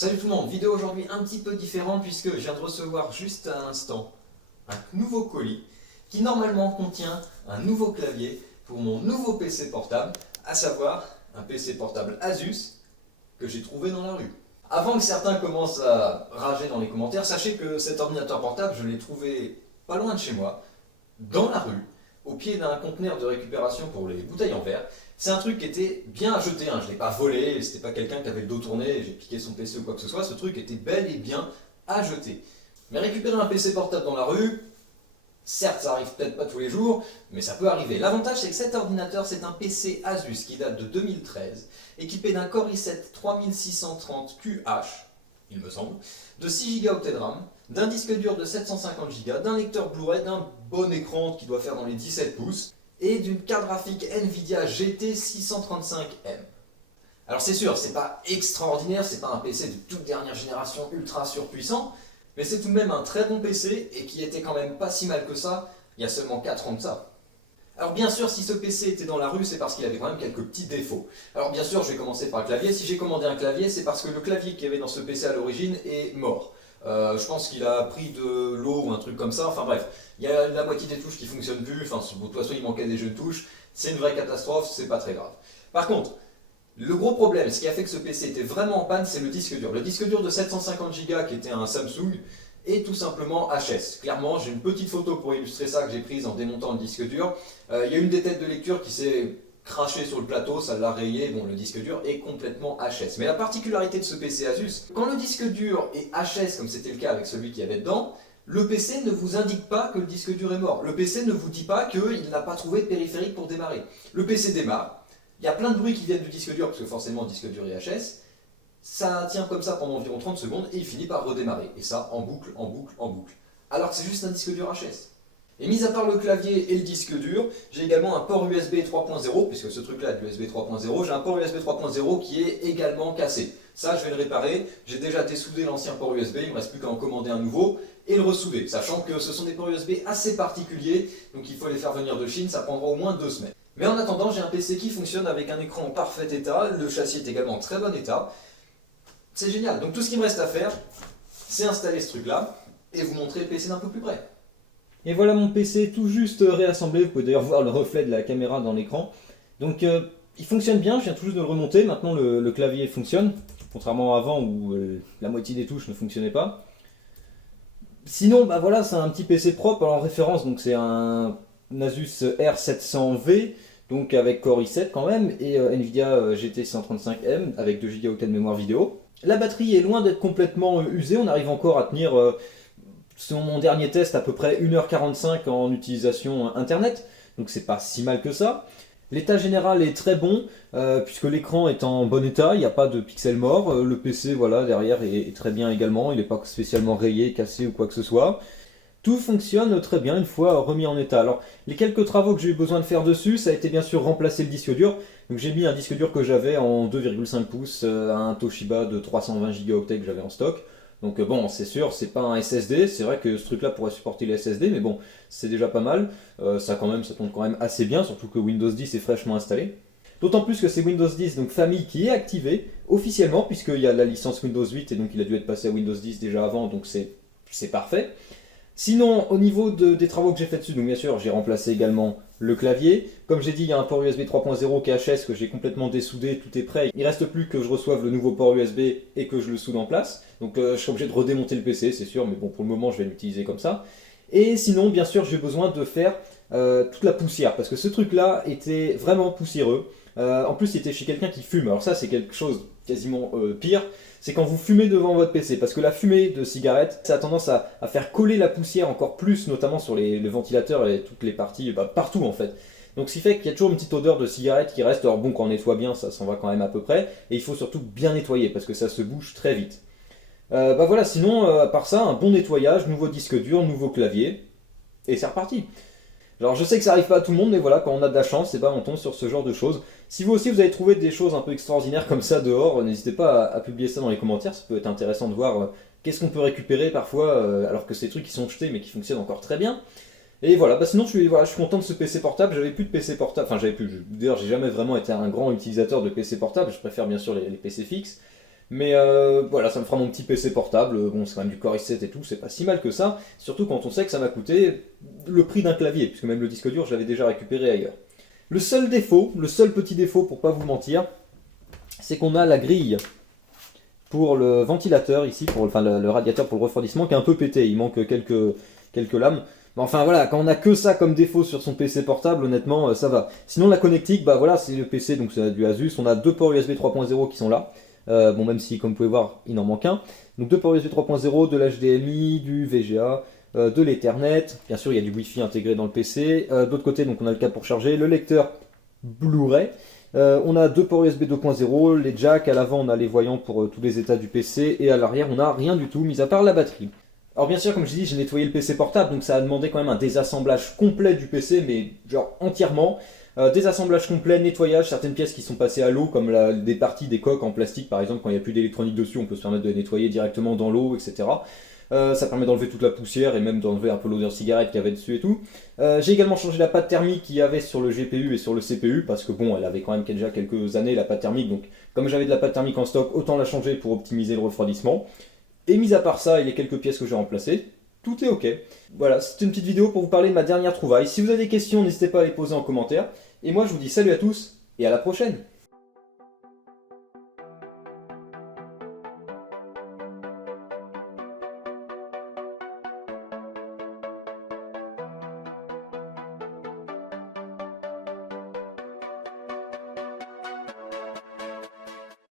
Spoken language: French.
Salut tout le monde, vidéo aujourd'hui un petit peu différente puisque je viens de recevoir juste à l'instant un nouveau colis qui normalement contient un nouveau clavier pour mon nouveau PC portable, à savoir un PC portable Asus que j'ai trouvé dans la rue. Avant que certains commencent à rager dans les commentaires, sachez que cet ordinateur portable, je l'ai trouvé pas loin de chez moi, dans la rue, au pied d'un conteneur de récupération pour les bouteilles en verre. C'est un truc qui était bien à jeter, je ne l'ai pas volé, c'était pas quelqu'un qui avait le dos tourné et j'ai piqué son PC ou quoi que ce soit, ce truc était bel et bien à jeter. Mais récupérer un PC portable dans la rue, certes ça arrive peut-être pas tous les jours, mais ça peut arriver. L'avantage c'est que cet ordinateur c'est un PC Asus qui date de 2013, équipé d'un Core i7 3630QH, il me semble, de 6 Go de RAM, d'un disque dur de 750 Go, d'un lecteur Blu-ray, d'un bon écran qui doit faire dans les 17 pouces, et d'une carte graphique Nvidia GT 635M. Alors c'est sûr, c'est pas extraordinaire, c'est pas un PC de toute dernière génération ultra surpuissant, mais c'est tout de même un très bon PC et qui était quand même pas si mal que ça il y a seulement 4 ans de ça. Alors bien sûr, si ce PC était dans la rue, c'est parce qu'il avait quand même quelques petits défauts. Alors bien sûr, je vais commencer par le clavier. Si j'ai commandé un clavier, c'est parce que le clavier qu'il y avait dans ce PC à l'origine est mort. Je pense qu'il a pris de l'eau ou un truc comme ça, enfin bref. Il y a la moitié des touches qui ne fonctionnent plus, enfin de toute façon il manquait des jeux de touches. C'est une vraie catastrophe, c'est pas très grave. Par contre, le gros problème, ce qui a fait que ce PC était vraiment en panne, c'est le disque dur. Le disque dur de 750 Go qui était un Samsung est tout simplement HS. Clairement, j'ai une petite photo pour illustrer ça que j'ai prise en démontant le disque dur. Il y a une des têtes de lecture qui s'est crachée sur le plateau, ça l'a rayé, bon le disque dur est complètement HS. Mais la particularité de ce PC Asus, quand le disque dur est HS comme c'était le cas avec celui qui y avait dedans, le PC ne vous indique pas que le disque dur est mort. Le PC ne vous dit pas qu'il n'a pas trouvé de périphérique pour démarrer. Le PC démarre, il y a plein de bruits qui viennent du disque dur, parce que forcément le disque dur est HS, ça tient comme ça pendant environ 30 secondes et il finit par redémarrer. Et ça en boucle, en boucle, en boucle. Alors que c'est juste un disque dur HS. Et mis à part le clavier et le disque dur, j'ai également un port USB 3.0, puisque ce truc-là est USB 3.0, j'ai un port USB 3.0 qui est également cassé. Ça, je vais le réparer. J'ai déjà dessoudé l'ancien port USB, il ne me reste plus qu'à en commander un nouveau et le ressouder. Sachant que ce sont des ports USB assez particuliers, donc il faut les faire venir de Chine, ça prendra au moins 2 semaines. Mais en attendant, j'ai un PC qui fonctionne avec un écran en parfait état, le châssis est également en très bon état. C'est génial. Donc tout ce qu'il me reste à faire, c'est installer ce truc-là et vous montrer le PC d'un peu plus près. Et voilà mon PC tout juste réassemblé, vous pouvez d'ailleurs voir le reflet de la caméra dans l'écran. Donc il fonctionne bien, je viens tout juste de le remonter, maintenant le clavier fonctionne, contrairement à avant où la moitié des touches ne fonctionnaient pas. Sinon, bah voilà, c'est un petit PC propre, alors en référence, donc c'est un Asus R700V, donc avec Core i7 quand même, et Nvidia GT 135M avec 2 Go de mémoire vidéo. La batterie est loin d'être complètement usée, on arrive encore à tenir... selon mon dernier test, à peu près 1h45 en utilisation internet, donc c'est pas si mal que ça. L'état général est très bon, puisque l'écran est en bon état, il n'y a pas de pixels morts. Le PC, voilà, derrière est très bien également, il n'est pas spécialement rayé, cassé ou quoi que ce soit. Tout fonctionne très bien une fois remis en état. Alors, les quelques travaux que j'ai eu besoin de faire dessus, ça a été bien sûr remplacer le disque dur. Donc j'ai mis un disque dur que j'avais en 2,5 pouces, un Toshiba de 320 Go que j'avais en stock. Donc bon, c'est sûr, c'est pas un SSD, c'est vrai que ce truc-là pourrait supporter les SSD, mais bon, c'est déjà pas mal. Ça tourne quand même assez bien, surtout que Windows 10 est fraîchement installé. D'autant plus que c'est Windows 10, donc famille, qui est activée officiellement, puisqu'il y a la licence Windows 8, et donc il a dû être passé à Windows 10 déjà avant, donc c'est parfait. Sinon, au niveau des travaux que j'ai fait dessus, donc bien sûr, j'ai remplacé également le clavier. Comme j'ai dit, il y a un port USB 3.0 qui est HS que j'ai complètement dessoudé, tout est prêt. Il ne reste plus que je reçoive le nouveau port USB et que je le soude en place. Donc je serai obligé de redémonter le PC, c'est sûr, mais bon, pour le moment, je vais l'utiliser comme ça. Et sinon, bien sûr, j'ai besoin de faire toute la poussière, parce que ce truc-là était vraiment poussiéreux. En plus, il était chez quelqu'un qui fume. Alors ça, c'est quelque chose quasiment pire. C'est quand vous fumez devant votre PC, parce que la fumée de cigarette, ça a tendance à faire coller la poussière encore plus, notamment sur les ventilateurs et toutes les parties, partout en fait. Donc ce qui fait qu'il y a toujours une petite odeur de cigarette qui reste. Alors bon, quand on nettoie bien, ça s'en va quand même à peu près, et il faut surtout bien nettoyer, parce que ça se bouge très vite. Voilà, sinon, à part ça, un bon nettoyage, nouveau disque dur, nouveau clavier, et c'est reparti. Alors je sais que ça arrive pas à tout le monde, mais voilà, quand on a de la chance, on tombe sur ce genre de choses. Si vous aussi vous avez trouvé des choses un peu extraordinaires comme ça dehors, n'hésitez pas à publier ça dans les commentaires, ça peut être intéressant de voir qu'est-ce qu'on peut récupérer parfois, alors que c'est des trucs qui sont jetés mais qui fonctionnent encore très bien. Et voilà, sinon je suis content de ce PC portable, j'avais plus de PC portable, d'ailleurs j'ai jamais vraiment été un grand utilisateur de PC portable, je préfère bien sûr les PC fixes. Mais voilà, ça me fera mon petit PC portable. Bon, c'est quand même du Core i7 et tout, c'est pas si mal que ça. Surtout quand on sait que ça m'a coûté le prix d'un clavier, puisque même le disque dur, je l'avais déjà récupéré ailleurs. Le seul défaut, le seul petit défaut pour pas vous mentir, c'est qu'on a la grille pour le ventilateur ici, pour enfin, le radiateur pour le refroidissement qui est un peu pété. Il manque quelques lames. Mais enfin voilà, quand on a que ça comme défaut sur son PC portable, honnêtement, ça va. Sinon la connectique, bah voilà, c'est le PC, donc c'est du Asus. On a deux ports USB 3.0 qui sont là. Bon, même si, comme vous pouvez voir, il en manque un. Donc deux ports USB 3.0, de l'HDMI, du VGA, de l'Ethernet. Bien sûr, il y a du Wi-Fi intégré dans le PC. D'autre côté, donc on a le câble pour charger, le lecteur Blu-ray. On a deux ports USB 2.0, les jacks, à l'avant on a les voyants pour tous les états du PC, et à l'arrière on n'a rien du tout, mis à part la batterie. Alors bien sûr, comme je dis, j'ai nettoyé le PC portable, donc ça a demandé quand même un désassemblage complet du PC, mais genre entièrement. Désassemblage complet, nettoyage, certaines pièces qui sont passées à l'eau, comme des parties des coques en plastique par exemple, quand il n'y a plus d'électronique dessus, on peut se permettre de les nettoyer directement dans l'eau, etc. Ça permet d'enlever toute la poussière et même d'enlever un peu l'odeur cigarette qu'il y avait dessus et tout. J'ai également changé la pâte thermique qu'il y avait sur le GPU et sur le CPU, parce que bon, elle avait quand même déjà quelques années la pâte thermique, donc comme j'avais de la pâte thermique en stock, autant la changer pour optimiser le refroidissement. Et mis à part ça et les quelques pièces que j'ai remplacées, tout est ok. Voilà, c'est une petite vidéo pour vous parler de ma dernière trouvaille. Si vous avez des questions, n'hésitez pas à les poser en commentaire. Et moi je vous dis salut à tous et à la prochaine.